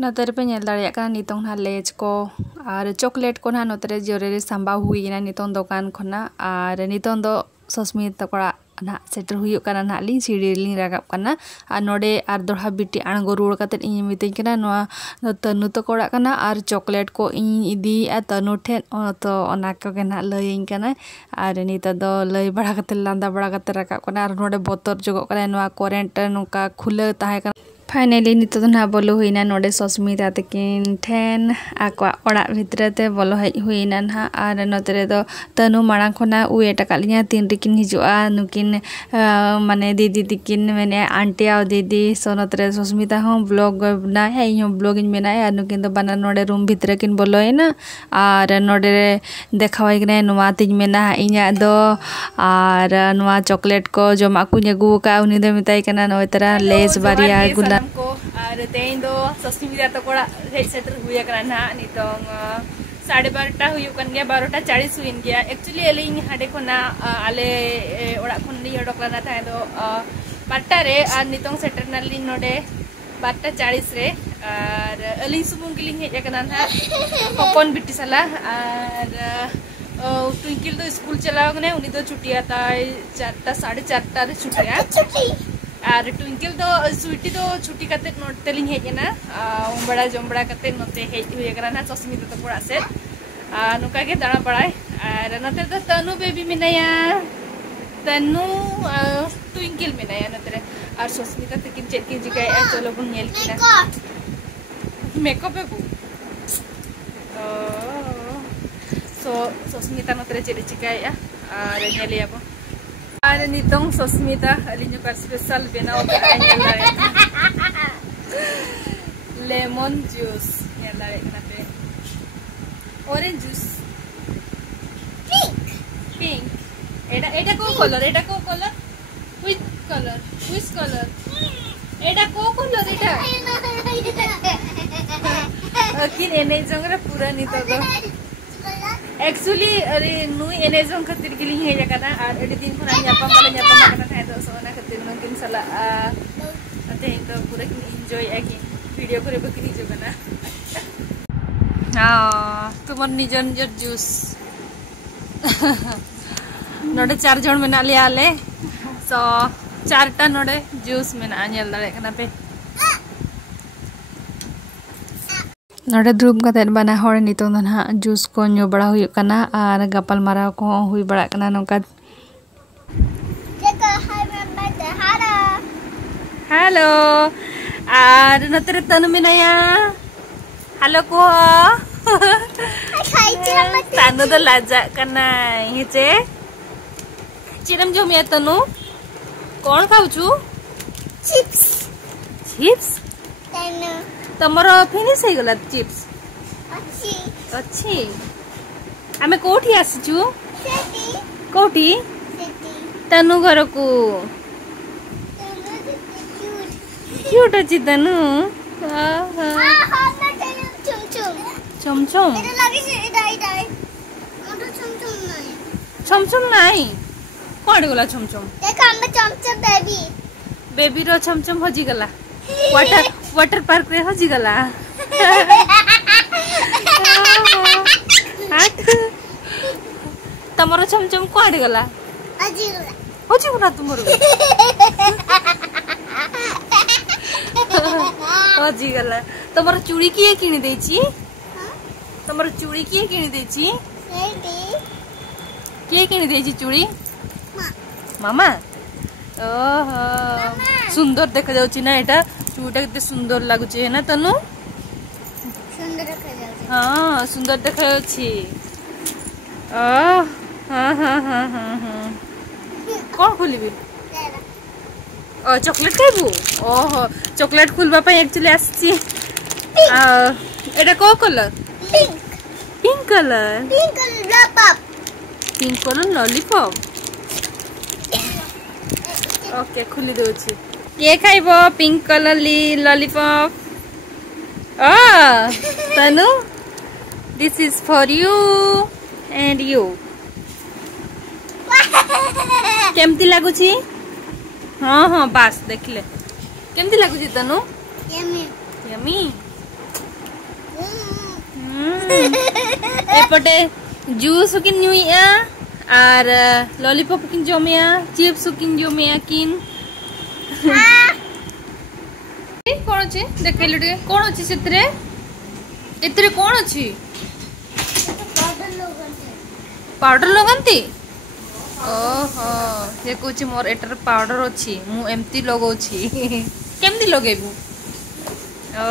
नोते पे नेल दाड़िया नितों ना लेज को और चॉकलेट को ना नोते जोरे सांबा हुई ना नितों दुकान खना और नितों दो सस्मित तकड़ा ना सेटर हुई करना ना ली सीढ़ी ली रागाब करना और नोडे और दोड़ा बिटी आणगो रुड़ कते इन मितई कना नोआ तनु तकड़ा करना और चॉकलेट को इन इदी तनु ठेन तो ओना को के ना लयिन कना और नित दो लय बड़ा कते लांदा बड़ा कते रागाब करना और नोडे बोतर जगो कना नोआ करेंट नोका खुले ताहे कना फाइनली नित ना बोलो हुईना नोडे सस्मिता तकिन ठेन आको ओड़ा भितरते बोलो हज हुईना ना और नोते दो तनु माड़ा खना उए टकालिया तीन रिकिन हिजुआ नुकिन माने दीदी तकिन मैंने आंटी और दीदी सो नोते सस्मिता हो ब्लॉग बना है यो ब्लॉग इन मेना है नुकिन दो बना नोडे रूम भितर किन बोलो है ना और नोडे देखावाई कने नुआ तिज मेना इnya दो और नुआ चॉकलेट को जमा को नेगु का उनी दो मिताई कना नोय तरह लेस बारिया गुला को और तेन दो सस्मिता तकोड़ा हेज सेटर हुई करना नितों 12:30 हुई कन गया 12:40 हुई गया एक्चुअली अलिंग हाडे खना आले ओड़ा खन ली ओडकलाना था दो 12टा रे और नितों सेटर नाली नोडे 12:40 रे और अलिंग सुमुंग गिलिंग हेज करना था पपन बिटी सला और ट्विंकल तो स्कूल चलाओ गने उनी तो छुट्टी आता 4टा 4:30 रे छुट्टी और ट्विंकल तो स्वीटी तो छुट्टी करते नोट तेलिंग हेजना बड़ा जम बड़ा करते नोते हेज हुई करना सस्मिता तो पड़ा से नुका के दाड़ा बड़ाय और नोते तो तनु बेबी मेनाया तनु ट्विंकल मेनाया नोते और सस्मिता तकिन चेक की जगह चलो बुन नेल किना मेकअप है बु सो सस्मिता नोते चेक चिकाया और नेलिया बो और नितों सस्मिता अलिनो का स्पेशल बनाओ lemon juice orange juice pink एटा को कलर व्हिच कलर एटा को कलर एटा किन एने जंगरे पूरा नितो दो एक्चुअली अरे नुई एने जों खातिर गिलिंग हे जाकना और एडी दिन खना न्यापा करना था तो सोना खातिर नकिन सला अते तो पूरा किन एंजॉय आगे वीडियो करे बकरी जगना तुमर निजर निजर जूस नोडे 4 जन मेना लिया ले सो 4टा नोडे जूस मेना नेल दाड़े कना पे नोडे द्रुब कते बना हर नितो ना जूस को न्यू बड़ा हुई कना और गपल मारा को हुई बड़ा कना नोका हेलो और नोते तनु मेनाया हेलो को तनु तो लाजा कना हेचे चिरम जो मिया तनु कौन खाऊ छु चिप्स तनु तमरो फिनिश हे गला चिप्स अच्छी आमे कोठी आसीचु कोठी तनु घर को क्यूट अछि तनु चमचम चमचम नहीं कोड गला चमचम देखा हम चमचम बेबी रो चमचम होजी गला वाटर पार्क रे होजी गला तमरो चमचम कोड गला होजी गला तुमरो होजी गला तमरो चूड़ी किए किनि देची तमरो चूड़ी किए किनि देची किए किनि देची चूड़ी मामा ओहो सुंदर देखा जाउची ना एटा चूड़ा कितने सुंदर लागुची है ना तनु सुंदर देखा जाउची हां सुंदर देखा जाउची हां कौन खोलिबी ओ चॉकलेट खाइबू ओहो चॉकलेट खुलबा पे एक्चुअली आसी एटा को colour pink colour lollipop okay खुली दोची ये खाइबो pink colour lollipop Tanu this is for you and you केमती लागुची हाँ हाँ बास देखले केमती लागुची तनु यम्मी यम्मी एपटे जूस किन नुइया आर लॉलीपॉप किन जमिया चिप्स किन जमिया किन कौन अच्छे देखैलु टे कौन अच्छी सेतरे एतरे कौन अच्छी पाउडर लगंती ओहो ये कुछ मोर एटर पाउडर अच्छी मु एमती लगौछि केमती लगेबु ओ